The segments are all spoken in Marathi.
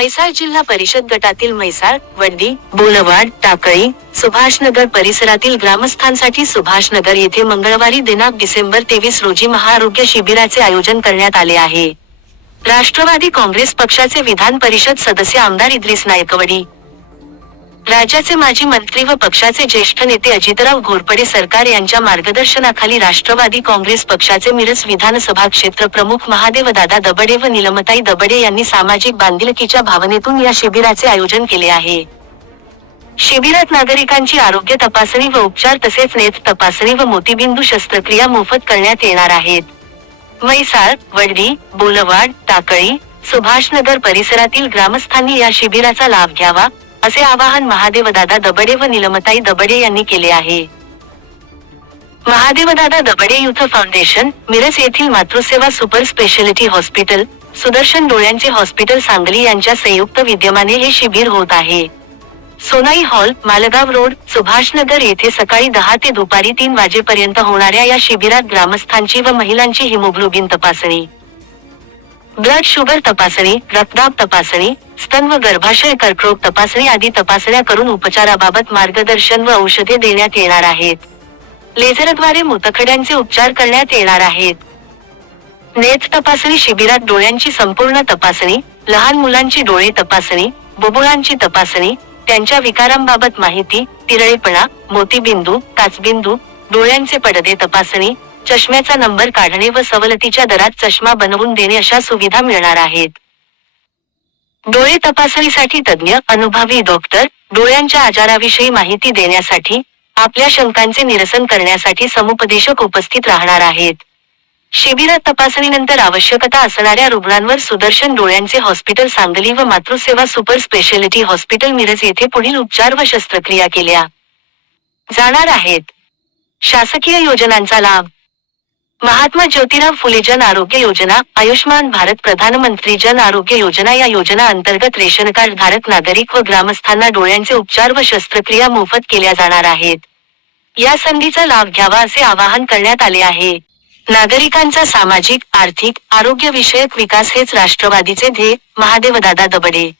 म्हैसाळ जिल्हा परिषद गटातील म्हैसाळ, वडदी, बोलवाड, टाकळी, सुभाषनगर परिसरातील ग्रामस्थांसाठी सुभाषनगर येथे मंगळवारी दिनांक डिसेंबर 23 रोजी महाआरोग्य शिबिराचे आयोजन करण्यात आले आहे. राष्ट्रवादी काँग्रेस पक्षाचे विधान परिषद सदस्य आमदार इद्रिस नायकवडी, राज्याचे माजी मंत्री व पक्षाचे ज्येष्ठ नेते अजितराव घोरपडे सरकार यांच्या मार्गदर्शनाखाली राष्ट्रवादी काँग्रेस पक्षाचे मिरज विधानसभा क्षेत्र प्रमुख महादेवदादा दबडे व नीलमताई दबडे यांनी सामाजिक बांधिलकीच्या भावनेतून या शिबिराचे आयोजन केले आहे. शिबिरात नागरिकांची आरोग्य तपासणी व उपचार तसेच नेत्र तपासणी व मोतीबिंदू शस्त्रक्रिया मोफत करण्यात येणार आहेत. म्हैसाळ, वडदी, बोलवाड, टाकळी, सुभाषनगर परिसरातील ग्रामस्थांनी या शिबिराचा लाभ घ्यावा, असे आवाहन महादेवदादा दबडे व नीलमताई दबडे यांनी केले आहे. महादेवदादा दबडे युथ फाउंडेशन, मिरज येथील Matruseva super speciality hospital, Sudarshan डोळ्यांचे हॉस्पिटल सांगली यांच्या संयुक्त विद्यमाने हे शिबिर होत आहे. सोनाई हॉल, मालगाव रोड, सुभाषनगर येथे सकाळी 10 ते दुपारी 3 वाजेपर्यंत होणाऱ्या या शिबिरात ग्रामस्थांची व महिलांची हिमोग्लोबिन तपासणी, ब्लड शुगर तपासणी, रक्तदाब तपासणी, स्तन व गर्भाशय कर्करोग तपासणी आदी तपासण्या करून उपचाराबाबत मार्गदर्शन व औषधे देण्यात येणार आहेत. लेझरद्वारे मूतखड्यांचे उपचार करण्यात येणार आहेत. नेत्र तपासणी शिबिरात डोळ्यांची संपूर्ण तपासणी, लहान मुलांची डोळे तपासणी, बुबुळांची तपासणी, त्यांच्या विकारांबाबत माहिती, तिरळेपणा, मोतीबिंदू, काचबिंदू, डोळ्यांचे पडदे तपासणी, चष्म्याचा नंबर काढणे व सवलतीच्या दरात चष्मा बनवून देणे अशा सुविधा मिळणार आहेत. डोळे तपासणीसाठी तज्ञ, अनुभवी डॉक्टर, डोळ्यांच्या आजाराविषयी माहिती देण्यासाठी, आपल्या शंकांचे निरसन करण्यासाठी समुपदेशक उपस्थित राहणार आहेत. शिबिरात तपासणीनंतर आवश्यकता असणाऱ्या रुग्णांवर सुदर्शन डोळ्यांचे हॉस्पिटल सांगली व Matruseva super speciality hospital Miraj येथे पुढील उपचार व शस्त्रक्रिया केल्या जाणार आहेत. शासकीय योजनांचा लाभ: महात्मा ज्योतिराव फुले जन आरोग्य योजना, आयुष्मान भारत, प्रधानमंत्री जन आरोग्य योजना या योजना अंतर्गत रेशन कार्ड धारक नागरिक व ग्रामस्थांना डोळ्यांचे उपचार व शस्त्रक्रिया मोफत केल्या जाणार आहेत. या संधीचा लाभ घ्यावा असे आवाहन करण्यात आले आहे. नागरिकांचा सामाजिक, आर्थिक, आरोग्य विषयक विकास हेच राष्ट्रवादीचे ध्येय, महादेवदादा दबडे.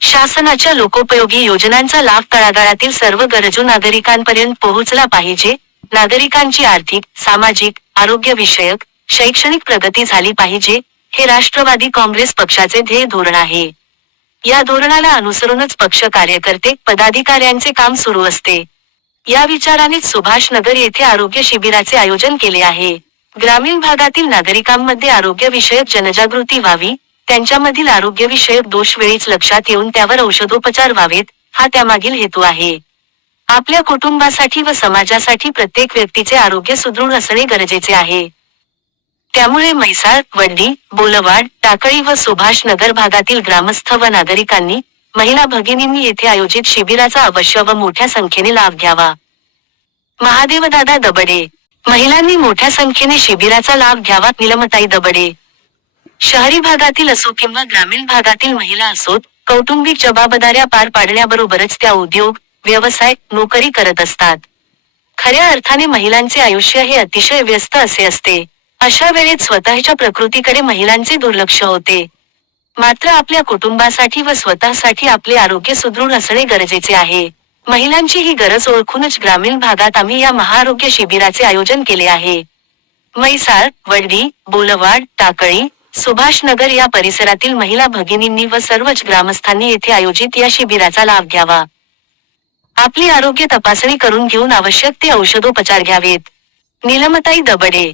शासनाच्या लोकोपयोगी योजनांचा लाभ तळागाळातील सर्व गरजू नागरिकांपर्यंत पोहोचला पाहिजे. नागरिकांची आर्थिक, सामाजिक, आरोग्य विषयक, शैक्षणिक प्रगती झाली पाहिजे, हे राष्ट्रवादी काँग्रेस पक्षाचे ध्येय धोरण आहे. या धोरणाला अनुसरूनच पक्ष कार्यकर्ते, पदाधिकाऱ्यांचे काम सुरू असते. या विचारानेच सुभाषनगर येथे आरोग्य शिबिराचे आयोजन केले आहे. ग्रामीण भागातील नागरिकांमध्ये आरोग्य विषयक जनजागृती व्हावी, त्यांच्यामधील आरोग्य विषयक दोष वेळीच लक्षात येऊन त्यावर औषधोपचार व्हावेत, हा त्यामागील हेतू आहे. आपल्या कुटुंबासाठी व समाजासाठी प्रत्येक व्यक्तीचे आरोग्य सुदृढ असणे गरजेचे आहे. त्यामुळे म्हैसाळ, वडदी, बोलवाड, टाकळी व सुभाषनगर भागातील ग्रामस्थ व नागरिकांनी, महिला भगिनींनी येथे आयोजित शिबिराचा अवश्य व मोठ्या संख्येने लाभ घ्यावा. महादेवदादा दबडे. महिलांनी मोठ्या संख्येने शिबिराचा लाभ घ्यावा. नीलमताई दबडे. शहरी भागातील असो किंवा ग्रामीण भागातील महिला असोत, कौटुंबिक जबाबदाऱ्या पार पाडण्याबरोबरच त्या उद्योग, व्यवसाय, नोकरी करत असतात. खऱ्या अर्थाने महिलांचे आयुष्य हे अतिशय व्यस्त असे असते. अशा वेळेत स्वतःच्या प्रकृतीकडे महिलांचे दुर्लक्ष होते. मात्र आपल्या कुटुंबासाठी व स्वतःसाठी आपले आरोग्य सुदृढ असणे गरजेचे आहे. महिलांची ही गरज ओळखूनच ग्रामीण भागात आम्ही या महाआरोग्य शिबिराचे आयोजन केले आहे. म्हैसाळ, वडदी, बोलवाड, टाकळी, सुभाषनगर या परिसरातील महिला भगिनींनी व सर्वच ग्रामस्थांनी येथे आयोजित या शिबिराचा लाभ घ्यावा. आपली आरोग्य तपासणी करून घेऊन आवश्यक ते औषधोपचार घ्यावेत. नीलमताई दबडे.